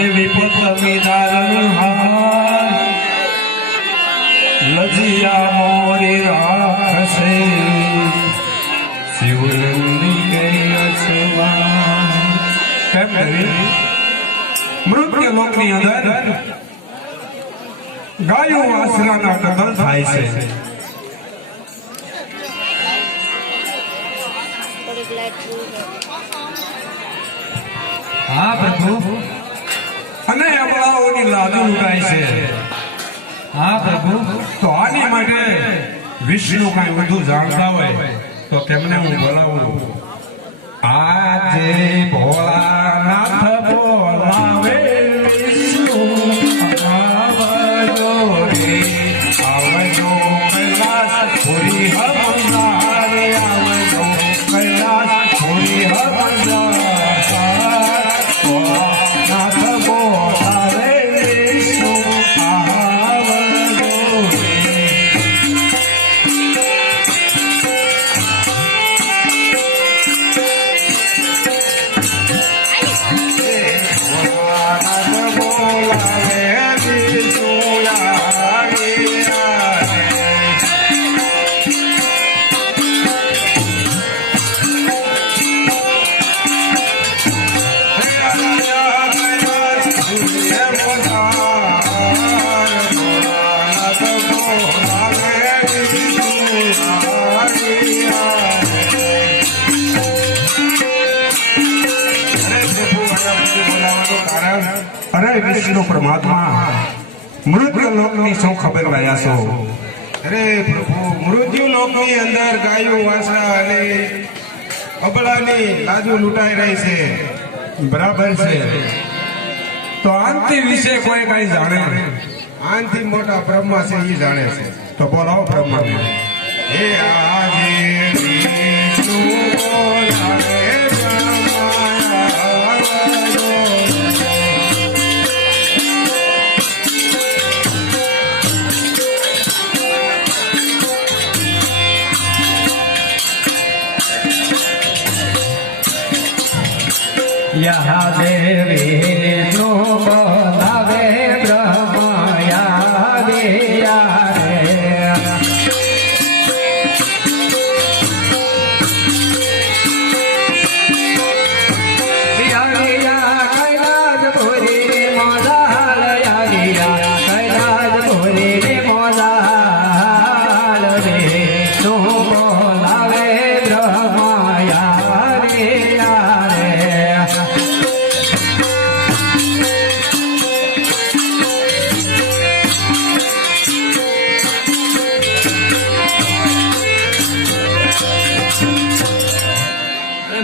અને વિપત વિદારણ લજિયા મોરી રાખશે શિવનંદી ગઈ અસવા. કેમ કરી મૃત્યુ લોકની અંદર ગાયો વાસરાના કતલ થાય છે. હા પ્રભુ. અને અબળાઓની લાદુ લૂંટાય છે. હા પ્રભુ. તો આની માટે વિષ્ણુ કઈ વધુ જાણતા હોય તો તેમને હું બોલાવું. આજે ભોળાનાથ બોલાવે વિષ્ણુ આવજો રે આવજો કૈલાસ પૂરી હમણારે આવજો કૈલાસ પૂરી હમણાર ભોળાનાથ બોલાવે વિષ્ણુ આવજો રે. અરે વિષ્ણુ પરમાત્મા મૃત્યુ લોકની શું ખબર લાયા છો? અરે પ્રભુ, મૃત્યુ લોકની અંદર ગાયો વાસણા અને અબળાની લાદુ લૂંટાઈ રહી છે. બરાબર છે. તો આનથી વિશે કોઈ કઈ જાણે? આનથી મોટા બ્રહ્મા છે એ જાણે છે. તો બોલાવો બ્રહ્માને. હે આજે વિષ્ણુ બોલાવે યહા દેવી નો બોલાવે બ્રહ્મયા દેયા રે. યાગિયા કૈલાસ પુરી મોદાલ યાગિયા કૈલાસ પુરી મોદાલ રે નો બોલાવે બ્રહ્મયા દેયા રે.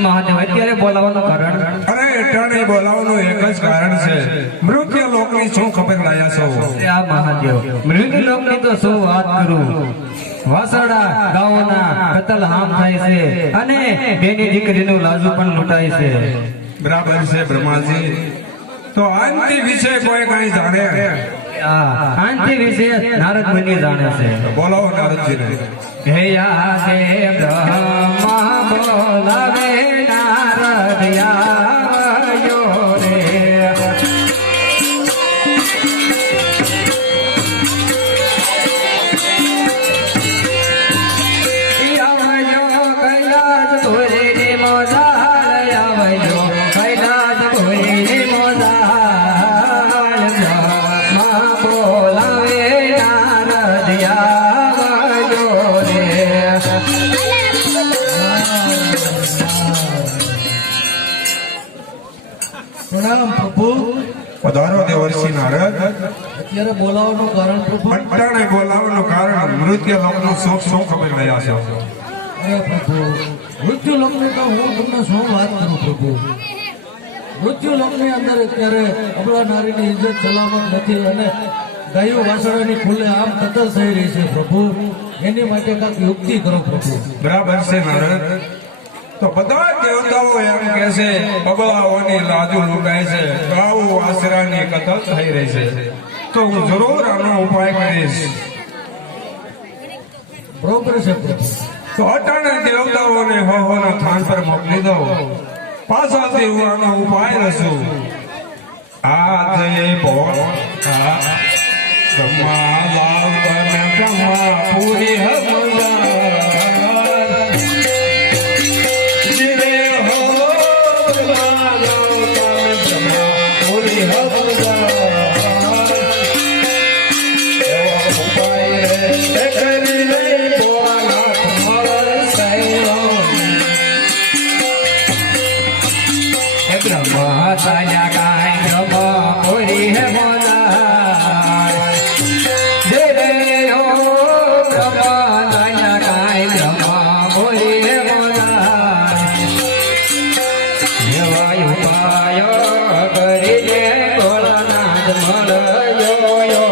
મહાદેવ અત્યારે બોલાવવાનું કારણ? અરે અટાણે બોલાવવાનું એક જ કારણ છે. મૃત્યુ લોકની શું ખબર લાયા છો? આ મહાદેવ મૃત્યુ લોકની તો શું વાત કરું. વાસરડા ગાઓના કતલ હામ થાય છે અને બેની દીકરીનું લાજુ પણ લૂંટાય છે. બરાબર છે બ્રહ્માજી. તો આનથી વિશે કોઈ કઈ જાણે? આનથી વિશે નારદ મુનિ જાણે છે. બોલાવો નારદજીને. હે યાદે બ્રહ્મા બોલાવે નારદ આવ્યો રે. આવજો કૈલાસ પુરી મોદાલ આવજો કૈલાસ પુરી મોદાલ બ્રહ્મા બોલાવે નારદ આવજો રે. પ્રણામ પ્રભુ. પધારો દેવર્ષિ નારદ. અત્યારે બોલાવવાનું કારણ પ્રભુ? અટાણે બોલાવવાનું કારણ મૃત્યુ લોકનું શું શું ખબર રહ્યા છો? અરે પ્રભુ, મૃત્યુ લોકની તો હું તમને શું વાત કરું પ્રભુ. મૃત્યુ લોકની અંદર અત્યારે અબળા નારીની ઇજ્જત સલામત નથી અને ગાયો વાસણાની ખુલ્લે આમ કતલ થઈ રહી છે પ્રભુ. એની માટે કાંઈક યુક્તિ કરો પ્રભુ. બરાબર છે નારદ. તો બધા દેવતાઓ એમ કે છે અબળાઓની લાજુ લૂંટાય છે, ગાઉ આસરાની કતલ થઈ રહી છે. તો હું જરૂર આનો ઉપાય કરીશ. બરોબર છે પ્રભુ. તો અટાણે દેવતાઓને હોના થાન પર મોકલી દો. પાછાથી હું આનો ઉપાય રચું આજે બોલ બ્રહ્મા બાવન બ્રહ્મા પૂરી હમદાર જીવે હો બ્રહ્મા બાવન બ્રહ્મા પૂરી હમદાર એવા ઉપાય કરી લઈ ભોળાનાથ મળે સૈયો બ્રહ્મા સાયા કાય બ્રહ્મા પૂરી હે મોલા જય રે હો બ્રહ્મા સાયા કાય બ્રહ્મા પૂરી હે મોલા એવા ઉપાય કરીને ભોળાનાથ મળ્યો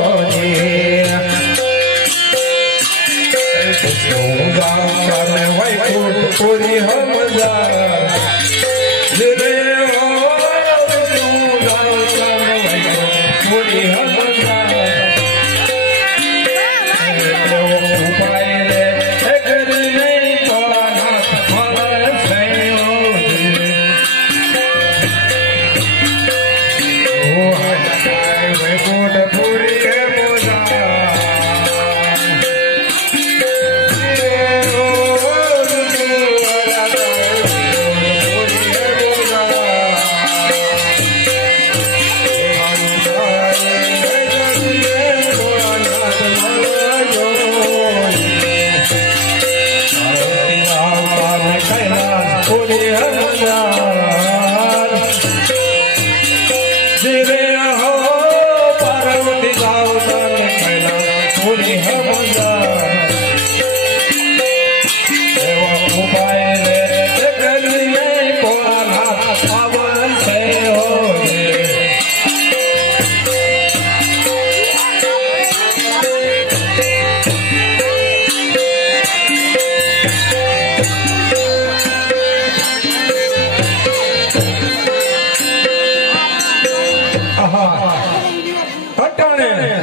પૂરી હમદાર જીવે હો પૂરી હમદાર ઉપાય રે કરી નહીં ભોળાનાથ મળે સૈયો ઓ હટાય વૈકુંઠ પૂરી હે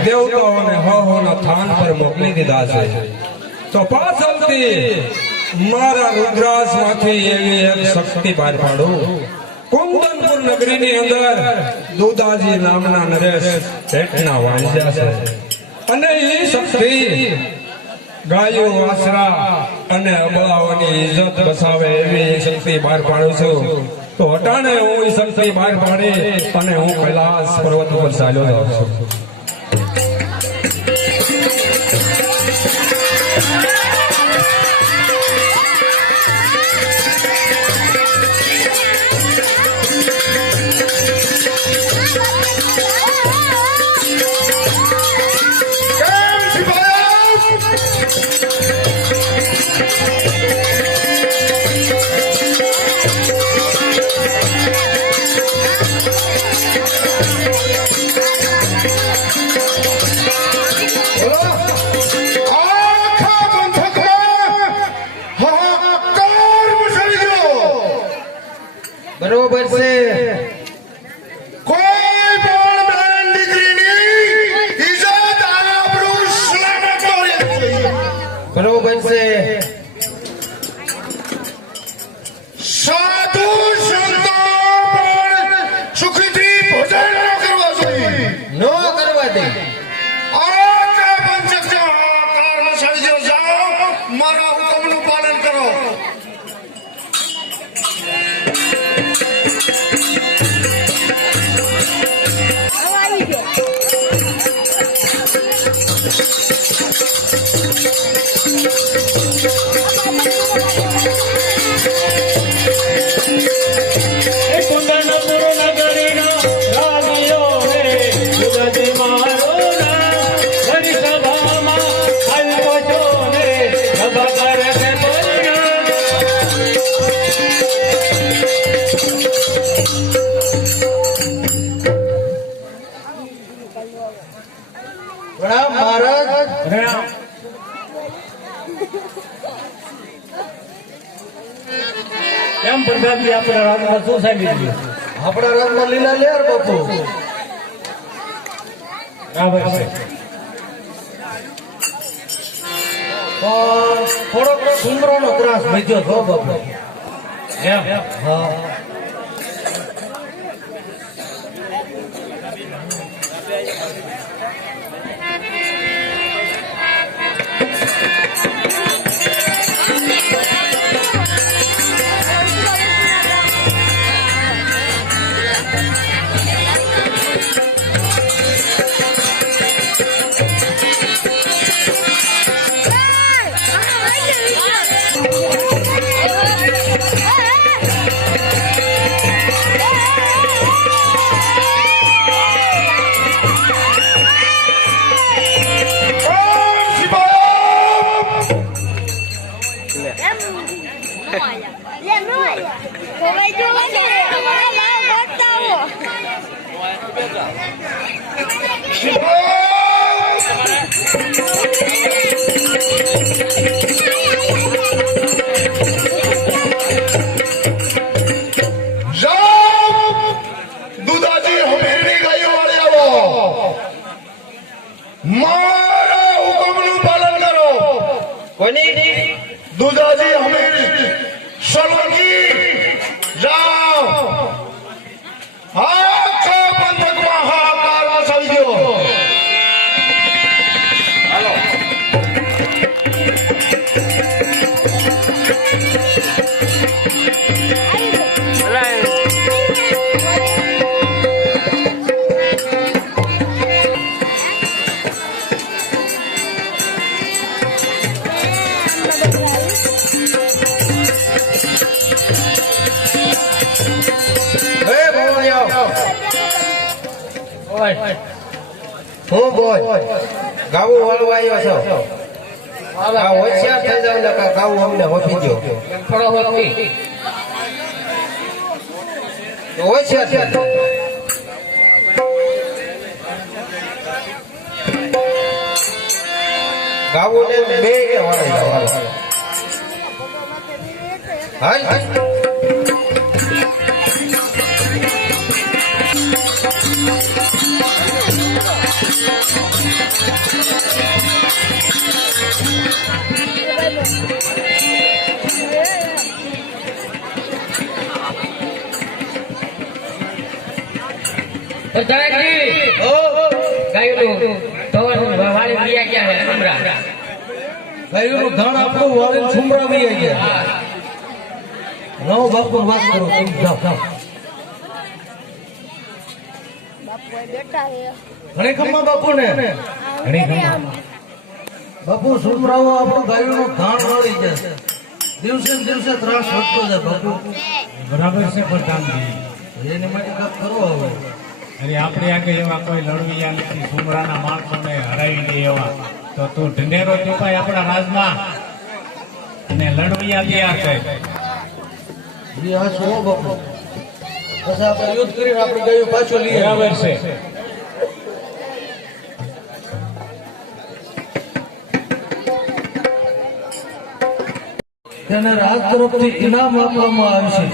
દેવતાઓને હોના થાન પર મોકલી દીધા છે તો પાછળથી મારા રુદ્રાસમાંથી એવી એક શક્તિ બહાર પાડું કુંદનપુર નગરીની અંદર દુદાજી નામના નરેશ શેઠના વાંજ્યા છે અને એ શક્તિ ગાયો વાસરા અને અબળાઓની ઇજ્જત બસાવે એવી શક્તિ બહાર પાડું છું તો અટાણે હું એ શક્તિ બહાર પાડી અને હું કૈલાસ પર્વત ઉપર ચાલ્યો જાઉં છું બરોબર છે કોઈ પણ બેન દીકરીની ઇજ્જત આબરૂ સલામત રહે છે. બરોબર છે સાધુ સંતો પણ સુખીથી ભોજન ન કરવા જોઈએ. નો કરવા દે આખા પંચકના કારમાં સળજો જાઓ, મારા હુકમનું પાલન કરો. પ્રણામ મહારાજ. કેમ પ્રધાનજી આપણા રાજમાં શું સાંભળી ગયું? આપણા રંગમાં લીલા લેર બાપુ. બરાબર છે. પણ થોડોક સુમરોનો ત્રાસ વધ્યો છો બાપુ. એમ હા કોની દુધાજી હમીર સોલંકી જાઓ આખા પંથકમાં હાહાકાર મચાવી દો. હાલો. હું બોય ગાવું વાળવા આવ્યો છો આ હોશિયાર થઈ જાવ ને ગાવું અમને હોફી ગયો થોડો હોફી તો હોશિયાર થઈ જાવ. ગાવું ને બે કે વાળી હાલ ગાયોનું ધાણ આપણું વાળીને સુમરાવી ગયા. નવ બાપુ વાત કરો તમે જાઓ જાઓ. ઘણી ખમ્મા બાપુ ને ઘણી ખમ્મા બાપુ સુમરાવો આપણું ગાયોનું ધાણ વાળી જાય. દિવસે ને દિવસે ત્રાસ વધતો જાય બાપુ. બરાબર છે પ્રધાનજી. એની માટે કાંઈક કરવો હવે. અરે આપણે આગળ એવા કોઈ લડવિયા નથી સુમરાના માણસોને હરાવી દે એવા તો તું ઢંઢેરો ચૂપાય આપણા રાજમાં અને લડવિયા તૈયાર છે. એ આ શું બાપુ પછી આપણે યુદ્ધ કરીને આપણે ગાયો પાછો લઈએ. બરાબર છે. તેને રાજ તરફથી ઇનામ આપવામાં આવશે.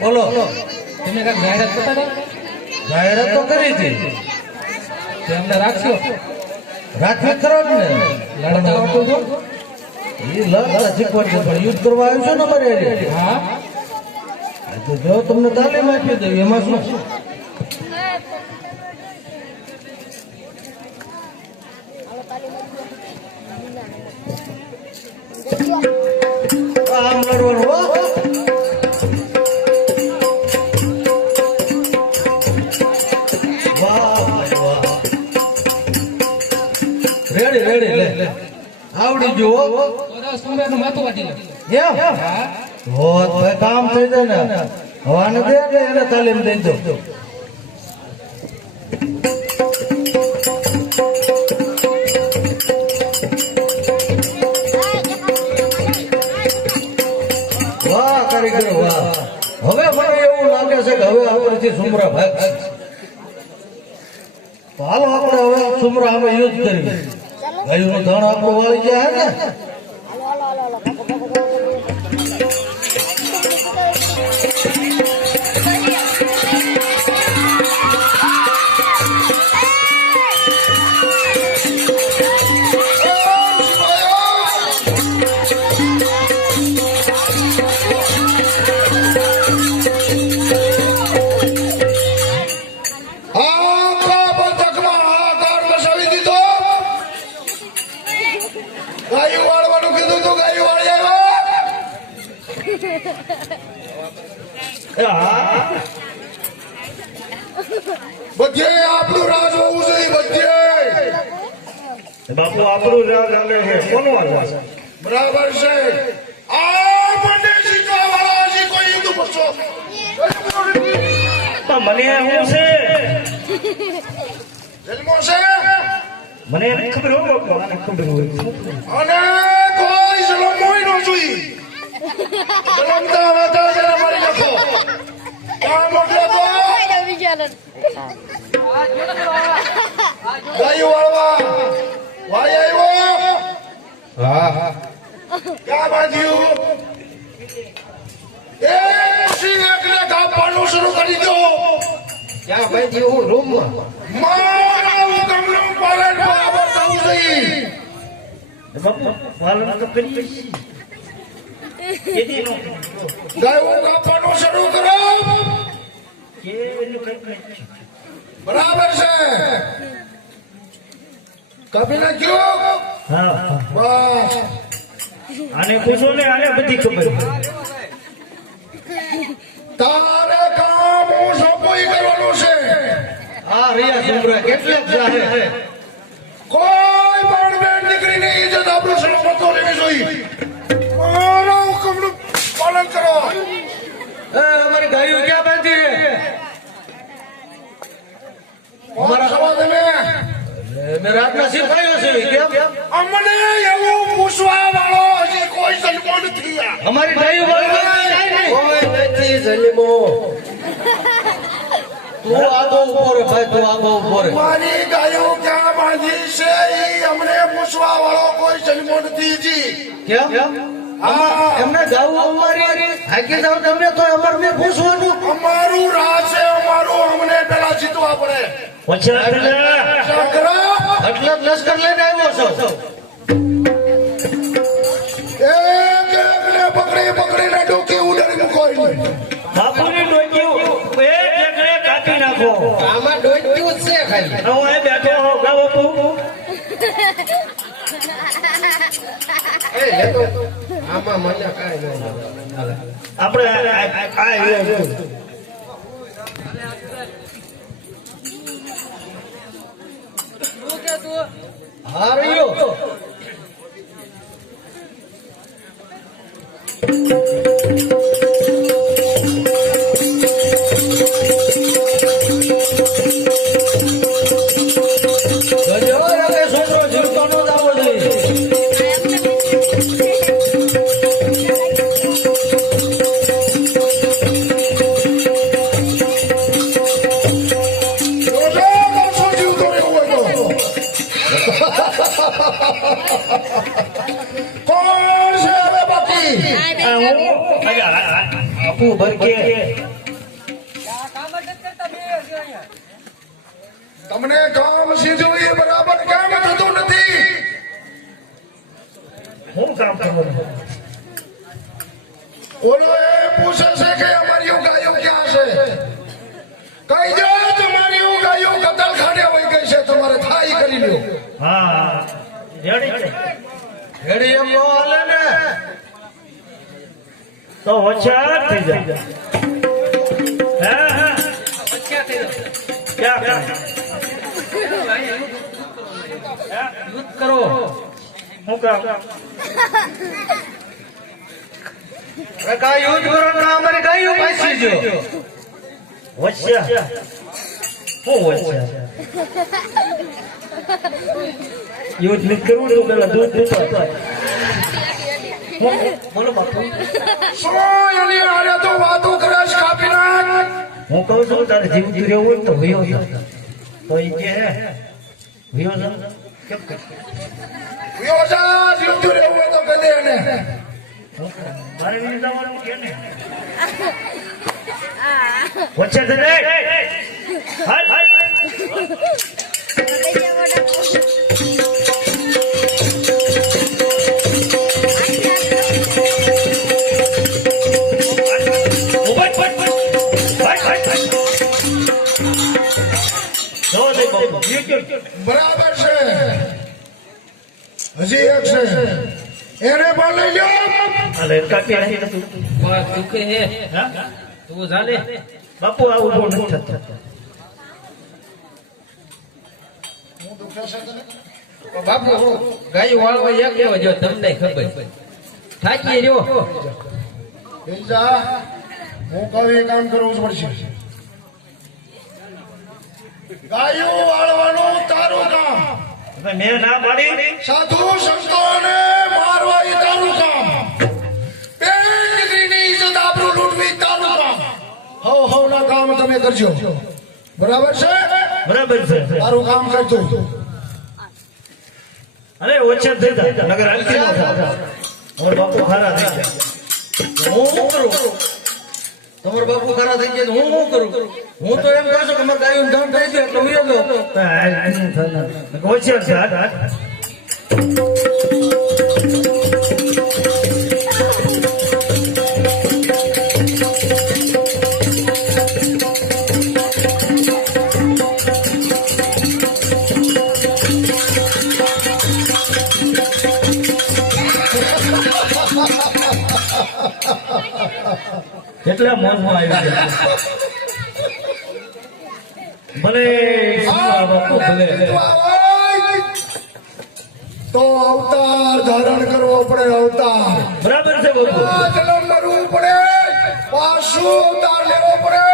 બોલો તમે કાંઈક જાહેરાત કરતા હતા? જાહેરાત તો કરી હતી. તેમને રાખશો રાખવી ખરો જ ને. લડતા આવડતું હતું? એ લડતા શીખવાડ છે પણ યુદ્ધ કરવા આવ્યો છો ને મારે હારે. હા આ તો જો તમને તાલીમ આપી દઉં એમાં શું. આમ લડવાનું હો. વાહ ભાઈ વાહ. રેડી રેડી લે લે આવડી જુઓ સુમરાનું માથું વાટી લે. એમ હો ભાઈ કામ થઈ જાય ને હવાને દે એટલે એને તાલીમ દઈ દો. વાહ કારીગર વાહ. હવે મને એવું લાગે છે કે હવે આપણેથી સુમરા ભાગ તો હાલો આપણે હવે સુમરા અમે યુદ્ધ કરવી. ગાયોનું ધણ આપણું વાળી ગયા હે ને. આખા પંથકમાં હાહાકાર મચાવી દીધો. ગાયું વાળવાનું કીધું તો ગાયું વાળી આવ્યા. બધે આપણું રાજ હોવું જોઈએ બધે. બાપુ આપણું રાજ હાલે છે કોનો રાજ? બરાબર છે. આ મને જીતવા વાળા હજી કોઈ હિન્દુ પૂછો મને શું છે? જન્મો છે મને એની ખબર હોય બાપુ. આને ખબર હોય. અને કોઈ જલમ હોય ન જોઈએ. જલમતા હતા જરા મારી નાખો. આ મોકલો તો ગાયું વાળવા વાળી આવ્યો. હા ક્યાં બાંધ્યું? એ પછી એકને કાપવાનું શરૂ કરી દો. ક્યાં ભાઈ જી હું રૂમમાં મારા હુકમનું પાલન બરાબર થવું જોઈએ. બાપુ પાલન તો કરીએ છીએ. ગાયું કાપવાનું શરૂ કરો. બરાબર છે. કાપી નાખ્યો. હા બસ. આને પૂછો ને, આને બધી ખબર. તારે કામ હું સોંપી કરવાનું છે. આ રહ્યા સુમરા કેટલાક જાહે. કોઈ પણ બેન દીકરીની ઇજ્જત આપણું સલામત લેવી જોઈએ. મારા હુકમનું પાલન કરો. અમારી ગાયો ક્યાં બાંધી છે? અમારા સમાજ મેં રાતના શીખાયો છે કેમ? અમને એવું પૂછવા વાળો હજી કોઈ જન્મો નથી. અમારી ગાયો બાંધી જાય ને. કોઈ નથી જલીમો તું આગો ઉભો રે ભાઈ, તું આગો ઉભો રે. મારી ગાયો ક્યાં બાંધી છે ઈ અમને પૂછવા વાળો કોઈ જન્મો નથી હજી. કેમ? હા, એમને ગાવું અમારી હાકી જાવ તમને તો અમારે મેં પૂછવાનું. અમારું રાજ છે, અમારું અમને પેલા જીતવા પડે. શંકરા, એટલે જ લશ્કર લઈને આવ્યો છો. એક એકને પકડી પકડીને ડોકી ઉડાડી મૂકો એને. બાપુની ડોક્યું એક એકને કાપી નાખો. આમાં ડોક્યું જ છે ખાલી. હું એ બેઠો હોઉં ગા બાપુ. એ લેતો આમાં મને કાંઈ ન મળે. આપણે હાર્યો છોકરો જીવતો નો જ આવવો જોઈએ. જોજો પાછો જીવતો રહેવું હોય તો. કોણ છે હવે બાકી? આપું ભરકે તમને કામ સીધું એ બરાબર કામ થતું નથી. હું કામ કરવાનું? ઓલો એ પૂછે છે કે અમારી ગાયો ક્યાં છે. કહી દો તમારી ગાયો કતલખાને વહી ગઈ છે, તમારે થાય ઈ કરી લ્યો. હા રેડી છે. ઘડી એમ નો હાલે ને. તો હોશિયાર થઈ જાય. હા ક્યાં યુદ્ધ કરો. હું કામ? કાંઈ યુદ્ધ કરો ના અમારી ગાયો પાછી જો. હોશિયાર હું હોશિયાર. યુદ્ધ નથી કરવું તો પેલા દૂધ પીતો. બોલો બાપુ. શું એની હારે તો વાતો કરે છે? કાપી નાખ. હું કહું છું તારે જીવતું રહેવું હોય ને તો વયો જા. તો એ કે વયો જા. કેમ કે વયો જા, જીવતું રહેવું હોય તો કહી દે એને. મારે નહીં જવાનું કે ને. વચ્ચે જ નહીં. હાલ હાલ. ઉભા જ પટ. જો દે બાપુ. બરાબર છે. હજી એક છે, એને પણ લઈ લ્યો. અલે કાપી નાખી તું. બસ દુખે હે. હા તું જાને બાપુ આ ઉભો નથી થતો. બાપુ ગાયું વાળવા એક લેવા જો તમને ખબર થાકી રહ્યો. જા, હું કહું એ કામ કરવું જ પડશે. ગાયું વાળવાનું તારું કામ. મેં ના પાડી. સાધુ સંતોને મારવા એ તારું કામ. બેન દીકરીની ઇજ્જત આબરૂ લૂંટવી તારું કામ. હવ ના કામ તમે કરજો. બરાબર છે? બરાબર છે. તારું કામ કરજો. અરે ઓછા થઈ જાય નગર હાલતી ન થાય. અમારા બાપુ ખારા થઈ જાય. હું શું કરું? તમારા બાપુ ખરા થઈ ગયા તો હું શું કરું? હું તો એમ કહું છું કે અમારે ગાયું ધન થઈ ગયું એટલે ઉયો ગયો. એટલા મોજમાં આવી ગયા. ભલે સુમરા બાપુ ભલે. તો અવતાર ધારણ કરવો પડે. અવતાર બરાબર છે બાપુ. જન્મ મરવું પડે, પાછું અવતાર લેવો પડે,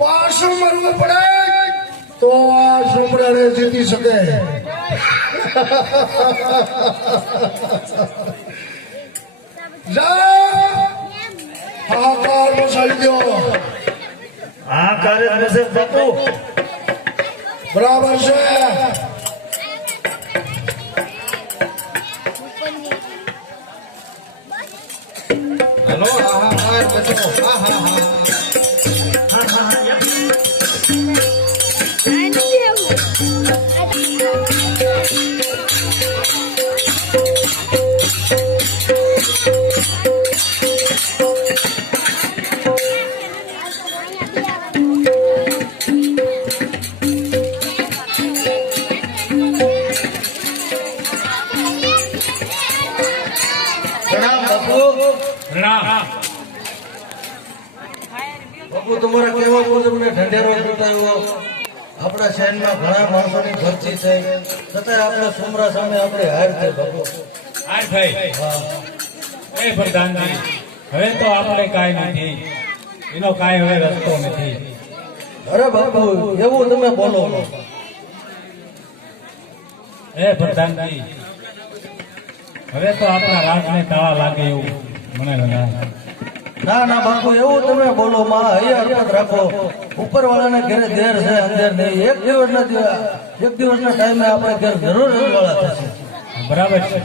પાછું મરવું પડે, તો આ સુમરાને જીતી શકે. જા આકાર બસાવી દો. આ કાર્ય થશે બાપુ. બરાબર છે. હલો હાહાકાર બચો હાહાહા. પ્રણામ બાપુ. પ્રણામ. બાપુ તમારા કહેવા મુજબ મેં ઢંઢેરો ચૂંટાયો. આપણા શહેરમાં ઘણા માણસોની ભરતી થઈ છતાંય આપણા સુમરા સામે આપણે હાર થઈ બાપુ. હાય ભાઈ. એ પ્રધાનજી, હવે તો આપણે કાંઈ નથી, એનો કાંઈ હવે રસ્તો નથી. અરે બાપુ એવું તમે બોલો. એ પ્રધાનજી, હવે તો આપણા રાજને તાળા લાગે એવું મને લાગે. ના ના બાપુ એવું તમે બોલો. માં હૈયા હરકત રાખો. ઉપરવાળાને ઘરે દેર છે અંદર નહીં. એક દિવસના ટાઈમે આપણે ઘર જરૂર રજવાડા થશે. બરાબર છે.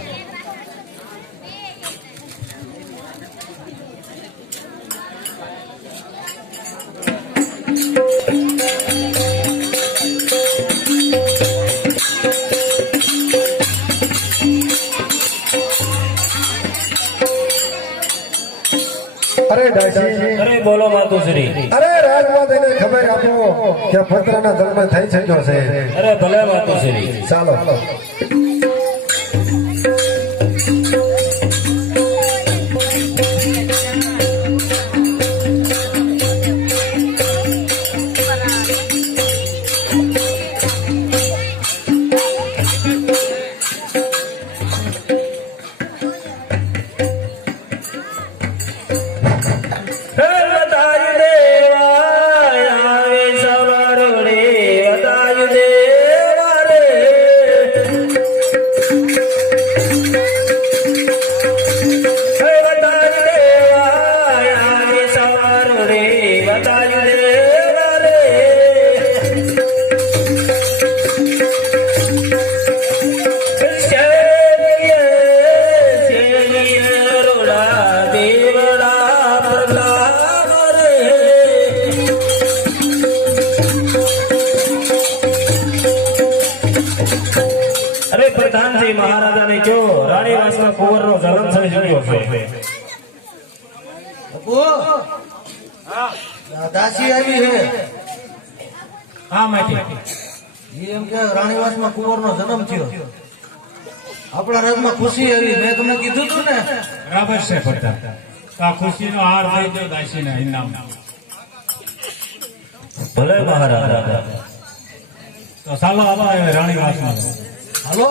અરે દાસી, અરે બોલો માતુશ્રી. અરે રાજમાં તેને ખબર આપો કે પુત્રના જન્મ થઈ શક્યો છે. અરે ભલે માતુશ્રી. ચાલો. અરે પ્રધાનજી, મહારાજાને કહો રાણીવાસમાં કુંવરનો જન્મ થઈ શક્યો છે. બાપુ આ દાસી આવી છે. હા માટી. ઈ એમ કે રાણીવાસમાં કુંવરનો જન્મ થયો. આપણા રાજમાં ખુશી આવી. મેં તમને કીધું હતું ને. બરાબર છે પ્રધાન. તો આ ખુશીનો હાર થઈ ગયો દાસીને ઇનામ. ભલે મહારાજા. તો ચાલો આપણે રાણીવાસમાં. હાલો.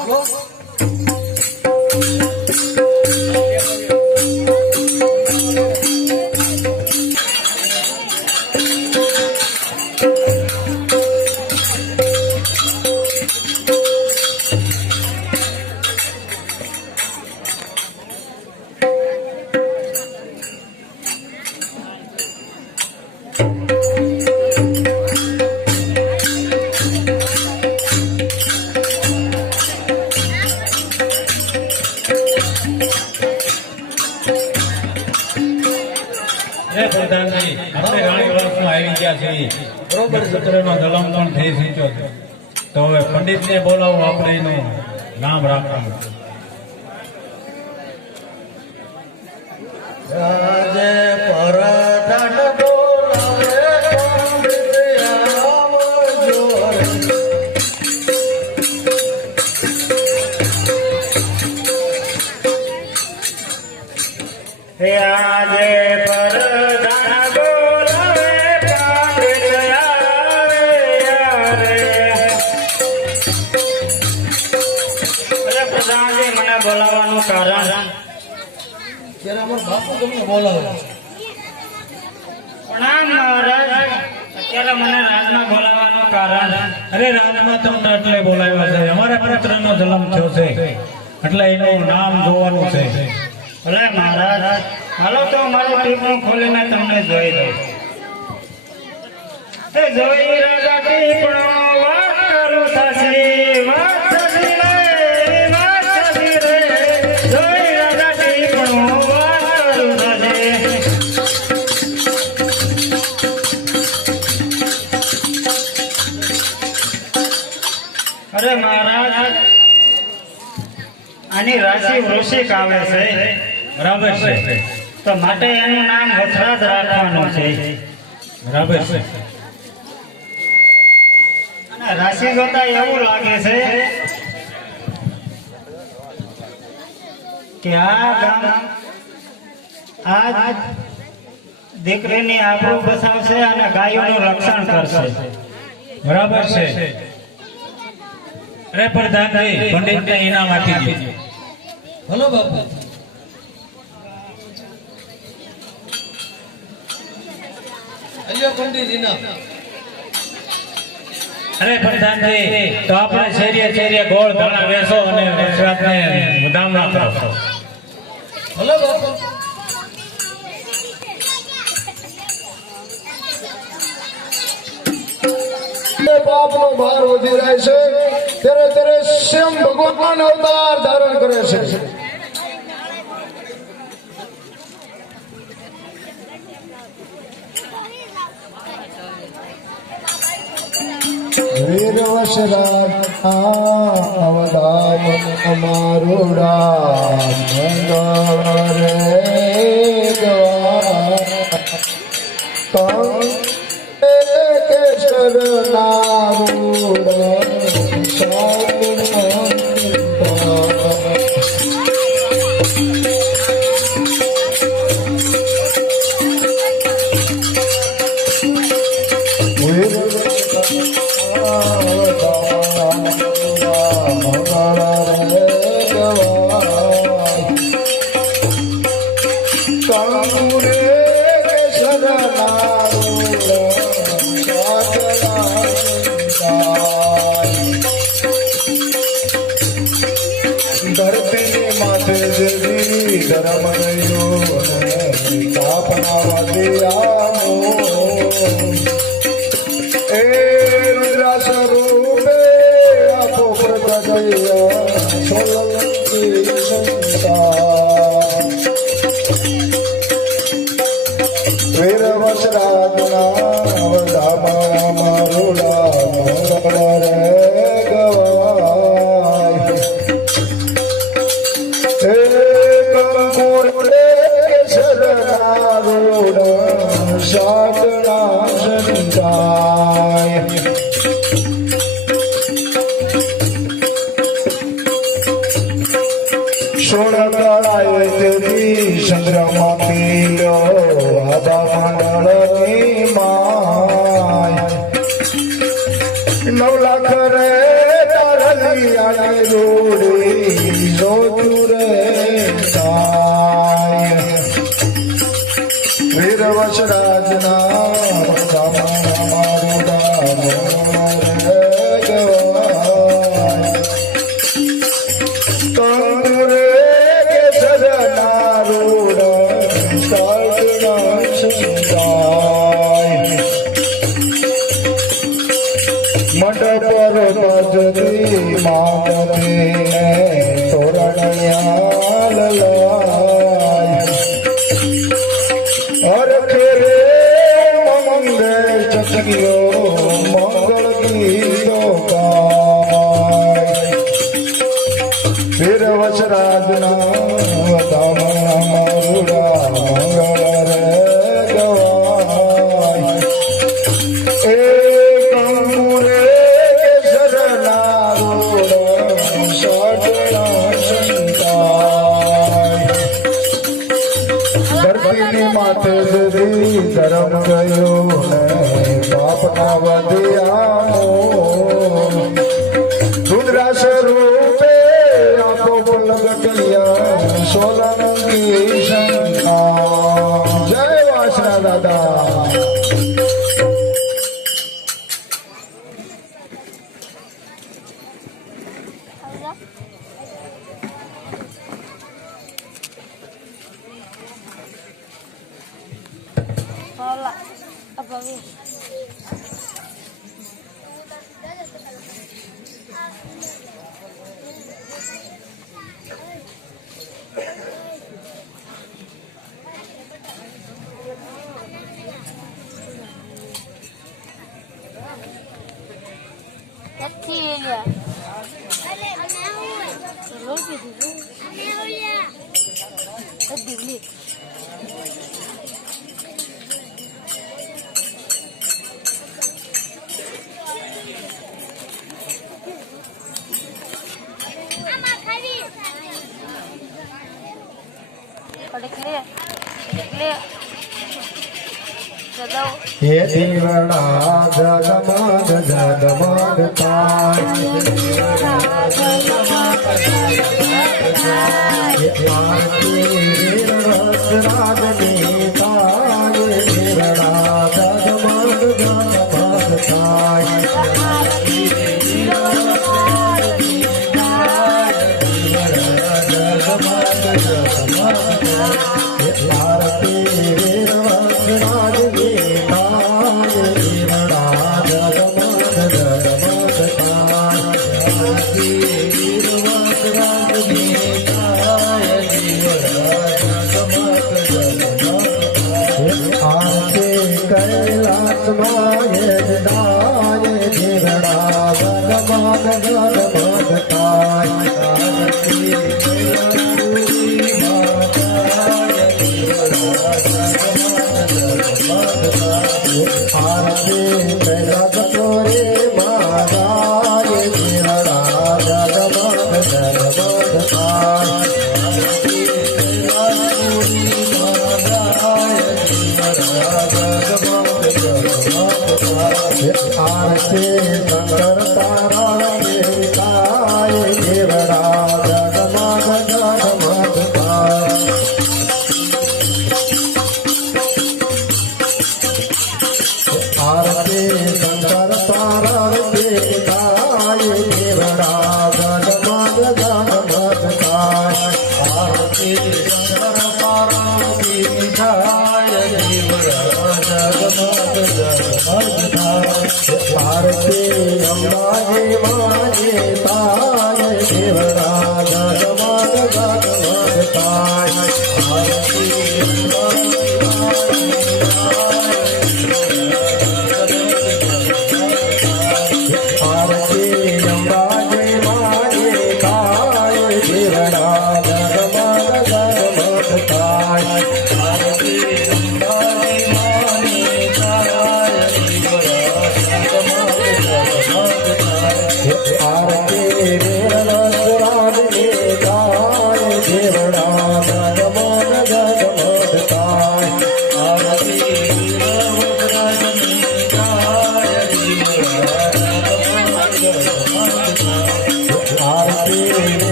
અરે પ્રધાનજી આપણે ઘણી વર્ષમાં આવી ગયા છીએ બરોબર પુત્રનો જલમ પણ થઈ શક્યો છે તો હવે પંડિતને બોલાવો આપણે એનું નામ રાખવાનું રાજે પરધન બોલાવે પંડિત આવજો રે. આજે પરધાન બોલાવે પંડિત આવે રે અરે પ્રધાનજી મને બોલાવવાનું કારણ ત્યારે અમારા બાપુ તમને બોલાવે. પ્રણામ મહારાજ અત્યારે મને રાજમાં બોલાવવાનું કારણ અરે રાજમાં તમને એટલે બોલાવ્યા છે અમારા પુત્રનો જન્મ થયો છે એટલે એનું નામ જોવાનું છે અરે મહારાજ હાલો તો મારું ટીપણું ખોલીને તમને જોઈ દઉં તે જોઈ રાજા ટીપણો વાત કરું થશે વાત થશે રે વાત થશે રે જોઈ રાજા ટીપણો વાત કરું થશે અરે મહારાજ આની રાશિ વૃશ્ચિક આવે છે બરાબર છે તો માટે એનું નામ વથરાજ રાખવાનું છે બરાબર છે અને રાશિ જોતા એવું લાગે છે કે આ ગામ આ દીકરીની આબરૂ બસાવશે અને ગાયોનું રક્ષણ કરશે બરાબર છે અરે પ્રધાનજી પંડિતને ઇનામ આપી દીધું હલો બાપુ. અહીંયા પંડિતજીના અરે પ્રધાનજી તો આપણે શેરીએ શેરીએ ગોળ ધાણા વેચો અને વસરાતને મુદામણા કરો હલો બાપુ. પાપનો ભાર વધી જાય છે ત્યારે ત્યારે સ્વયં ભગવાન અવતાર ધારણ કરે છે. વીર વશરાજ અવદામ અમારુડા મંગળ રે ગવા કેશર નારુડા ધરતી માથે દેવી ધર્મ રહ્યો સ્થાપના વાદિયામો એ રુદ્રા સ્વરૂપે આપો પ્રગટયા સોલંકી સંતા વીર વસરાજના વદામા મારુડા મંગળ રે ગવાય સાધના સંતાય સોળકળાએ તેરી ચંદ્રમાં પીલો આધા મંડળની માય 9 લાખ રે તારલી આને જોડી જોતું રે તાય વીર વસરાજના મંડપ મામરે તોરણિયા લલાય હરખે ધરતીની માથે સુધી ધર્મ ગયો ને પાપના વધ્યા રુદ્રા સ્વરૂપે આપો પલગટિયા સોલંકી શંકા જય વાસના દાદા Hola, apa bien? Kecil ya. Terus gitu. Beli. હે દીવડા જગમગ જગમગ થાય રાજની થાય દીવડા જગમગ જગમગ થાય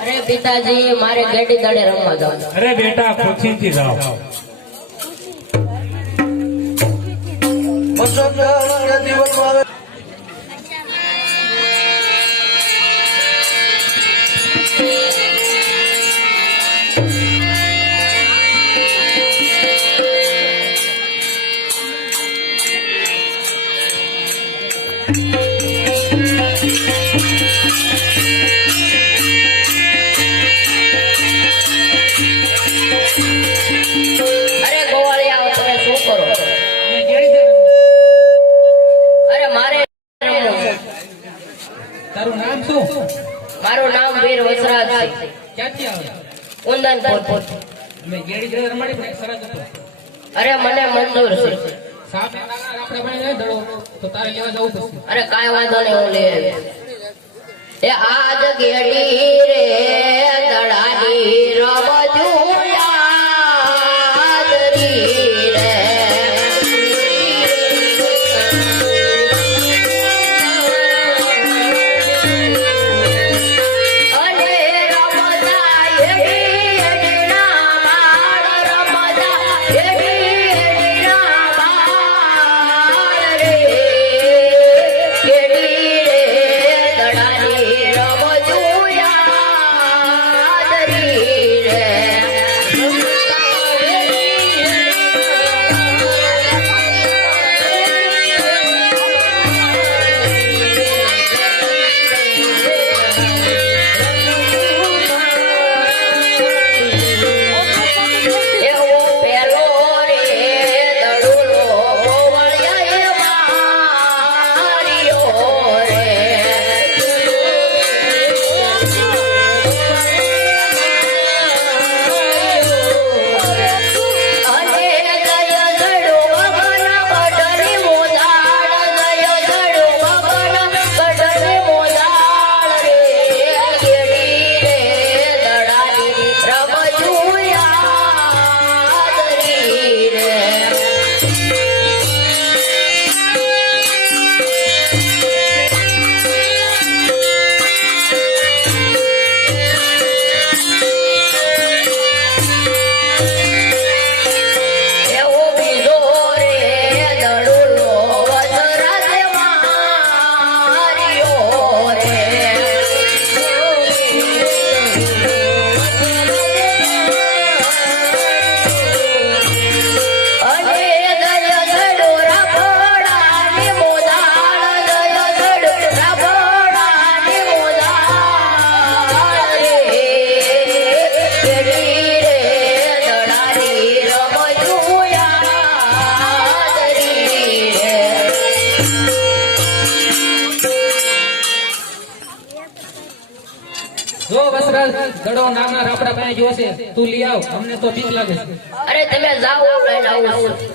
અરે પિતાજી મારે ગેડી દડે રમવા જાવ. અરે બેટા ખુશીથી જાઓ. વસરાજ છે. ક્યાંથી આવે ઉંદનપુર. મેં ગેડી ગેડી રમાડી પણ એક સરસ હતો અરે મને મંજૂર છે. સામે નાના આપણે ભાઈ નહીં દડો તો તારે લેવા જવું પડશે અરે કાંઈ વાંધો નહીં, હું લઈ આવીશ. એ આજ ગેડી રે દડાની રમજુ યાદરી રે. અને રમતા એવી એના બાળ, રમતા એવી એના બાળ રે. ગેડી રે દડાની રમજુ યાદરી રે. એવો પેલો રે દડુલો ગોવાળિયા માર્યો રે. અને ગયો દડો ગગન બદરી મોદાળ, ગયો દડો ગગન બદરી મોદાળ રે. ગેડી રે દડાની રમજુ યાદરી રે. એવો બીજો રે દડુલો વસરાજ માર્યો રે. અને ગયો દડો રફડાની મોદાળ, ગયો દડો રફડાની મોદાળ રે. ગેડી રે દડાની રમજુ યાદરી રે. જો વસરાજ દડો નામના રાપડા પાસે જો છે તું લઈ આવ અમને તો બીક લાગે છે અરે તમે જાઓ, લઈને આવું છું.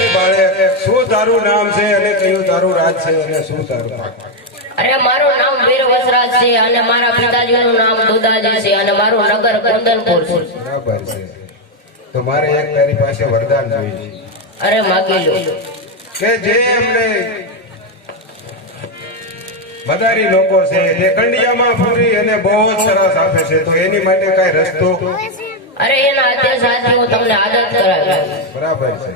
એ બાળક, શું તારું નામ છે અને કયું તારું રાજ છે અને શું તારું પાક? અરે મારું નામ વીર વસરાજ છે અને મારા પિતાજીનું નામ દુદાજી છે અને મારું નગર કુંદનપુર છે. બરાબર છે. તો મારે એક તારી પાસે વરદાન જોઈએ છે અરે માગી લો. કે જે એમને બધારી લોકો છે જે કંડિયામાં પૂરી અને બહુ જ સરસ આપે છે, તો એની માટે કઈ રસ્તો? અરે એના હાથે સાથે હું તમને આદત કરાવી. બરાબર છે.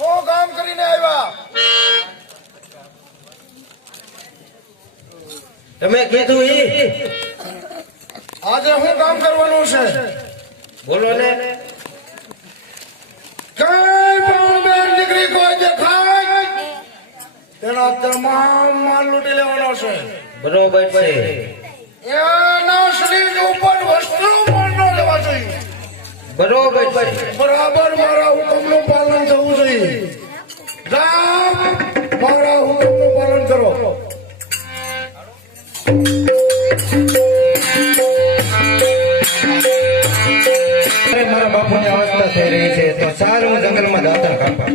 શું કામ કરીને આવ્યા? તમે કીધું ઈ આજે શું કામ કરવાનું છે? બોલો ને. કઈ પણ બેન દીકરી કોઈ દેખાય તેના તમામ માલ લૂંટી લેવાનો છે. બરોબર છે. એના શરીર ઉપર વસ્ત્રો પણ ન લેવા જોઈએ. બરોબર છે. બરાબર મારા હુકમનું પાલન થવું જોઈએ. જાઓ, મારા હુકમનું પાલન કરો. મારા બાપુની અવસ્થા થઈ રહી છે તો સારું જંગલમાં દાંતણ કાપા.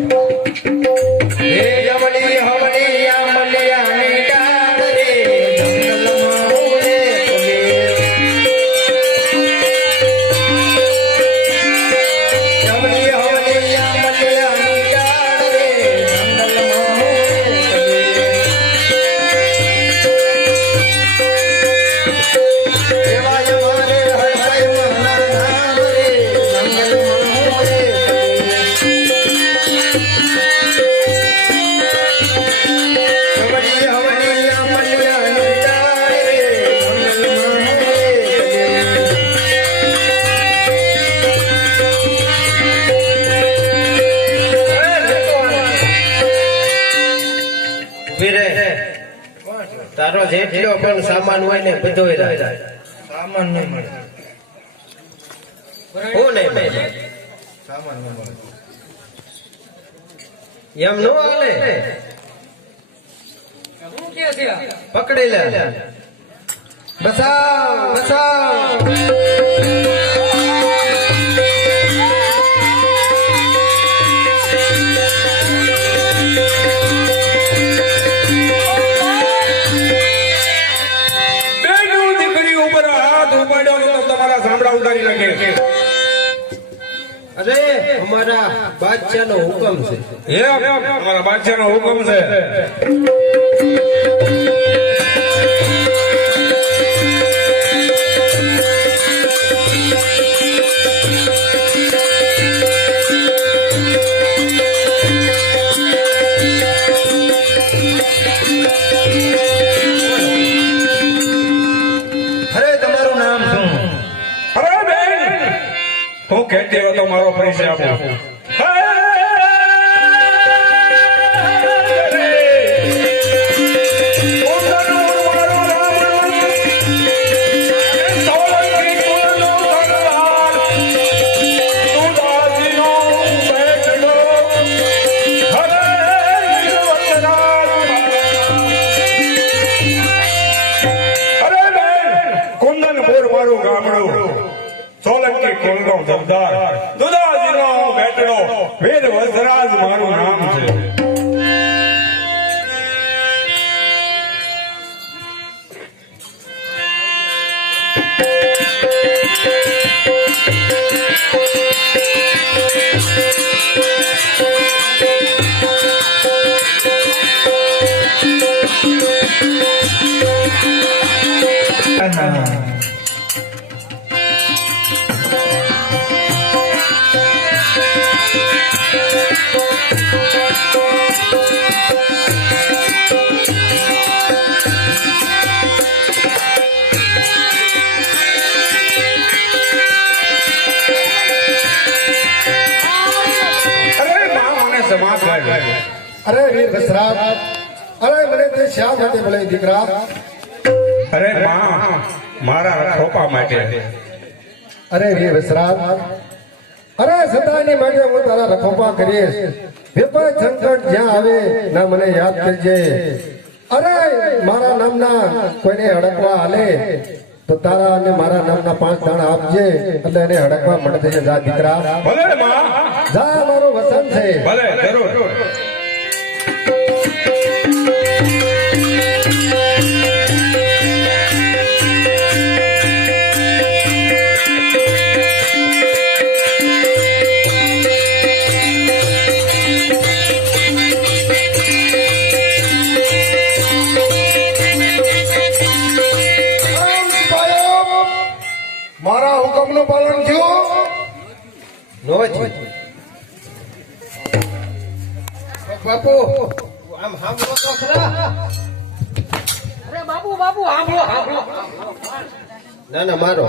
ઉભી રહે. તારો જેટલો પણ સામાન હોય ને બધો સામાન નહીં મળે. હું નહીં મળે. સામાન નહીં મળે. એમ નો હાલે. શું કે છે પકડી લે. બસાવ બસાવ. બેનું દીકરી ઉપર હાથ ઉપાડ્યો ને તો તમારા સાંભળા ઉતારી નાખે. અરે અમારા બાદશાહનો હુકમ છે. અમારા બાદશાહનો હુકમ છે. અરે તમારું નામ શું? અરે બેન, હું કહેતી હતો મારો પરિચય આપો. મારું ગામડું સોલંકી કુળનો જમદાર દુદાજીનો બેટડો વીર વસરાજ મારું નામ છે. અરે વીર વસરાજ, અરે મને તે શા માટે બોલાવી દીકરા? અરે માં, મારા રખોપા માટે. અરે વીર વસરાજ, અરે સદાની માટે હું તારા રખોપા કરીશ. વિપત સંકટ જ્યાં આવે ના મને યાદ કરજે. અરે મારા નામના કોઈને હડકવા હાલે તો તારા અને મારા નામના 5 દાણા આપજે, એટલે એને હડકવા મળે છે. જા દીકરા, ભલે માં, જા, મારો વસન છે. ભલે, જરૂર. મારા હુકમનું પાલન થયું. નો છે. બાપુ આમ સાંભળો તો ખરા. અરે બાપુ બાપુ સાંભળો સાંભળો. ના ના મારો.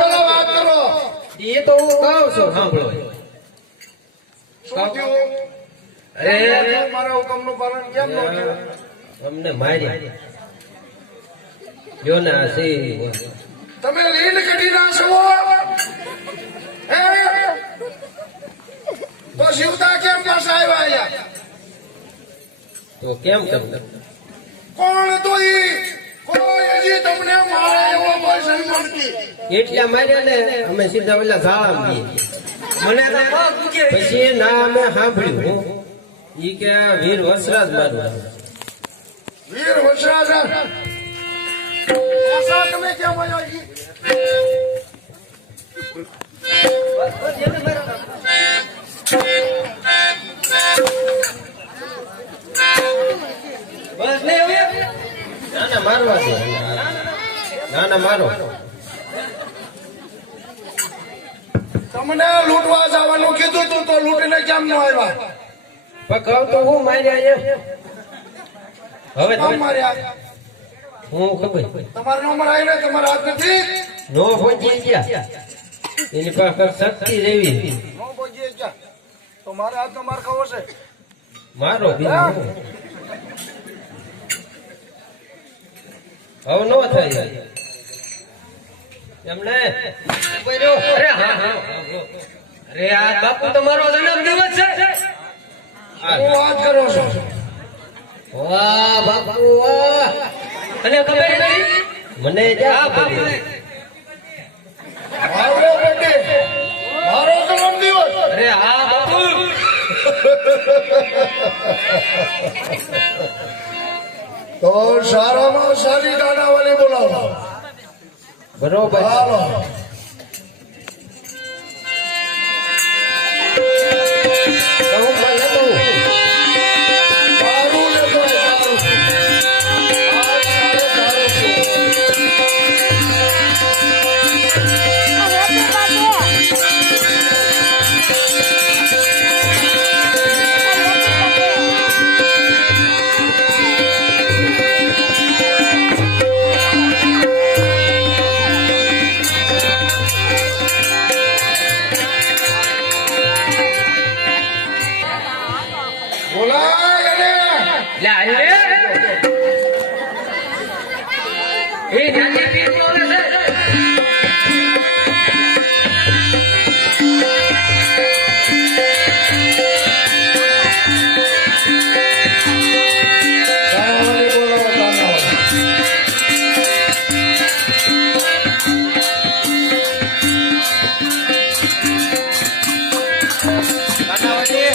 પેલા વાત કરો. એ તો હું કહું છું સાંભળો. શું થયું? અરે મારા હુકમનું પાલન કેમ ન થયું? અમને માર્યા. જો ના સી તમે લીલ કઢી ના છો? હે? તો શિવતા કેમ પાસે આવ્યા અહીંયા? તો કેમ તમને કોણ તો ઈ? કોઈ હજી તમને મારે એવો કોઈ સન્માન નથી. એટલા માર્યા ને અમે સીધા પેલા ઝાડા મને પછી ના અમે સાંભળ્યું ઈ કે વીર વસરાજ મારું. વીર વસરાજ પાછા તમે કેમ આવ્યા ઈ? બસ ને હવે ના ના મારવા દે. ના ના મારો. તમને લૂંટવા જવાનું કીધું તું તો લૂંટીને કેમ ન આવ્યા? પણ કહું તો હું માર્યા એમ. હવે કેમ તમે માર્યા? હું ખબર તમારો નંબર આવીને તમારા હાથ નથી? નો પહોંચી ગયા. એની પાસે શક્તિ રેવી. નો પહોંચીએ ક્યાં? તો મારા હાથનો માર ખાવો છે. મારો બીજું હું. હવે નો થાય એમને અરે હા હા અરે આ બાપુ તમારો જન્મ દિવસ છે હું વાત કરો છો વાહ બાપુ વાહ અને ખબર નથી મને ક્યાં ખબર મારો બેટે મારો જન્મદિવસ અરે હા બાપુ તો સારામાં સારી ગાનાવાળી બોલાવો બરોબર હાલો કહું પણ ન કહું દારૂ લેતો દારૂ આજ તારે દારૂ પીવો. બોલાય એને. લે આવ્યો રે એ નાની પીર બોલે છે ગાનાવાળી બોલાવો ગાનાવાળી.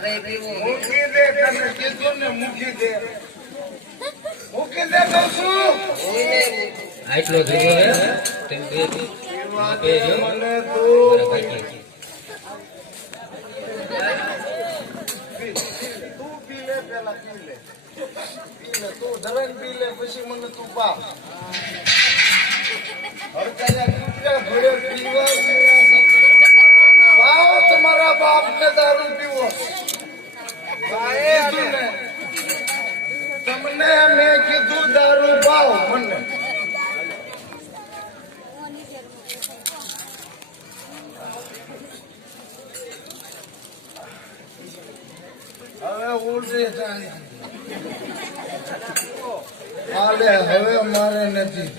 મારે પીવું મૂકી દે તને કીધું ને મૂકી દે મૂકી દે કહું છું આટલો જોયો હે તેમ બે પીવા બે દે જો મને તું ભાઈ તું પી લે પેલા પી લે તું ધરાઈને પી લે પછી મને તું પા હરકાયા કુતરા ઘોડે પીવા પાવ તમારા બાપ ને દારૂ પીવો કીધું ને તમને મેં કીધું દારૂ પાવ મને હવે ઉલટી ચાલી હાલે હવે મારે નથી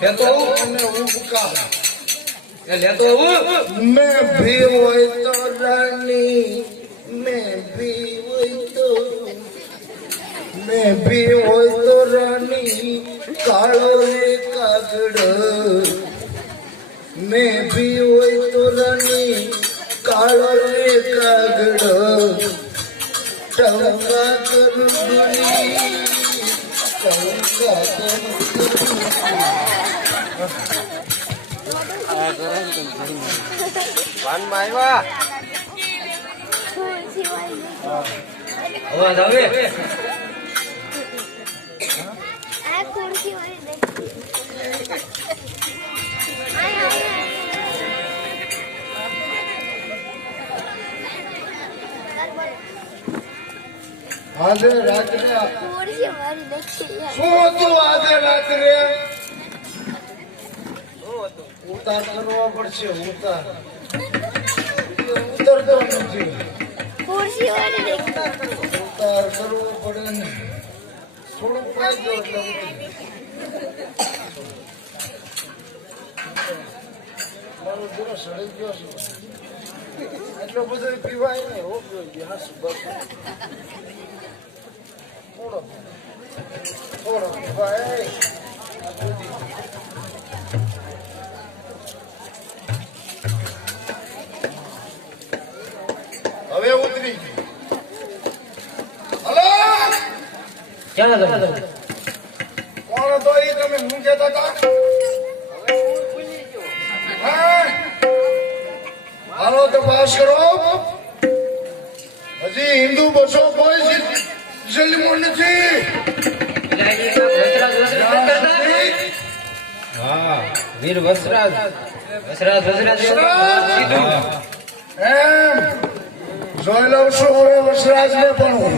લેતો અને ઉપકાર એ લેતો હું મેં ભી હોય તો રાની મેં ભી હોય તો રાની કાળો રે કાગડો મેં ભી હોય તો રાની કાળો રે કાગડો ટંકા કરું દુની ટંકા કરું વાનમાં આવ્યા ખુરશી વાળી અવાજ આવે આ ખુરશી વાળી દેખી આય આય આજે રાત્રે ખુરશી વાળી દેખી શું હતું આજે રાત્રે ઉતાર કરવો પડશે ઉતરતો નથી ખુરશી વાળી દેખી ઉતાર કરવો પડે ને થોડું પાઈ દો એટલે ઉતરી. મારો જીરો સડી ગયો છે એટલો બધો પીવાય ને હો ગયો હા બસ થોડો થોડો પીવાય હવે ઉતરી હલો ક્યાં હતા કોણ હતો એ તમે હું કહેતા હતા હા? હાલો તપાસ કરો હજી હિન્દુ બસો કોઈ જન્મો નથી હા વીર વસરાજ વસરાજ વસરાજ એમ જોઈ લઉં છું હવે વસરાજ ને પણ હું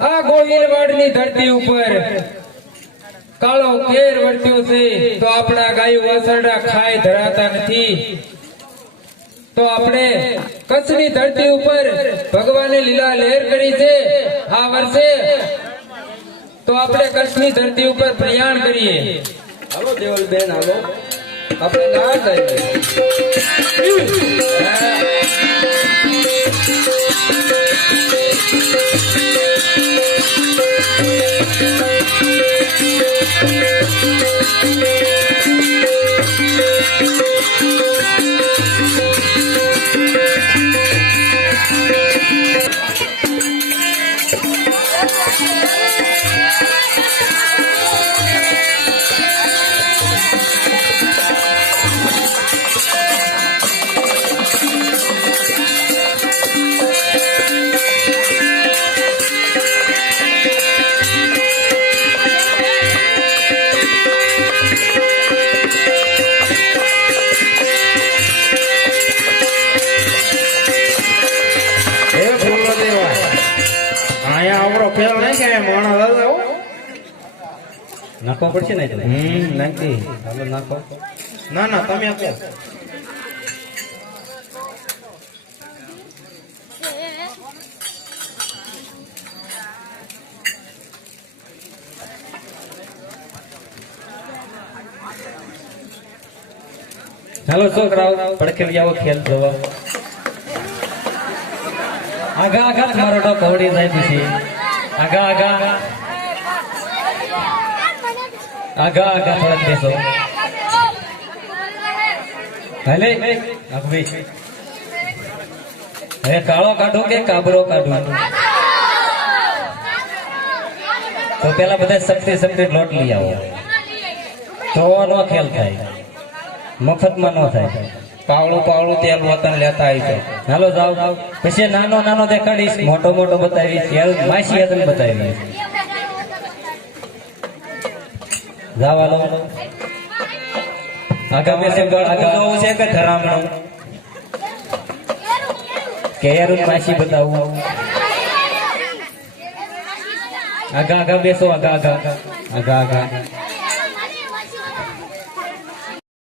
આ ગોહિલવાડની ધરતી ઉપર કાળો કેર વર્ત્યો છે તો આપણા ગાય વાસરડા ખાઈ ધરાતા નથી તો આપણે કચ્છની ધરતી ઉપર ભગવાને લીલા લહેર કરી છે આ વર્ષે તો આપણે કચ્છની ધરતી ઉપર પ્રયાણ કરીએ હાલો દેવલબેન હાલો આપણે ના જઈએ નાખવો પડશે ને નાખી હાલો નાખો ના ના તમે આપો ચાલો છોકરાઓ પડખે આવો ખેલ જોવા આગા આગા તમારો તો કવડી જાય પછી આગા આગા આગા આગા થોડાક બેસો ભલે અગવી હવે કાળો કાઢો કે કાબરો કાઢો તો પેલા બધા શક્તિ લોટ લઈ આવો તો નો ખેલ થાય મફતમાં ન થાય પાવળું તેલ વતન લેતા આવી જાઓ. હાલો જાઓ પછી નાનો દેખાડીશ મોટો બતાવીશ યાર માસી તને બતાવીશ જાવ હાલો આગા બેસે આગા જોવું છે કે ધરામણું કેરું માસી બતાવું આગા બેસો આગા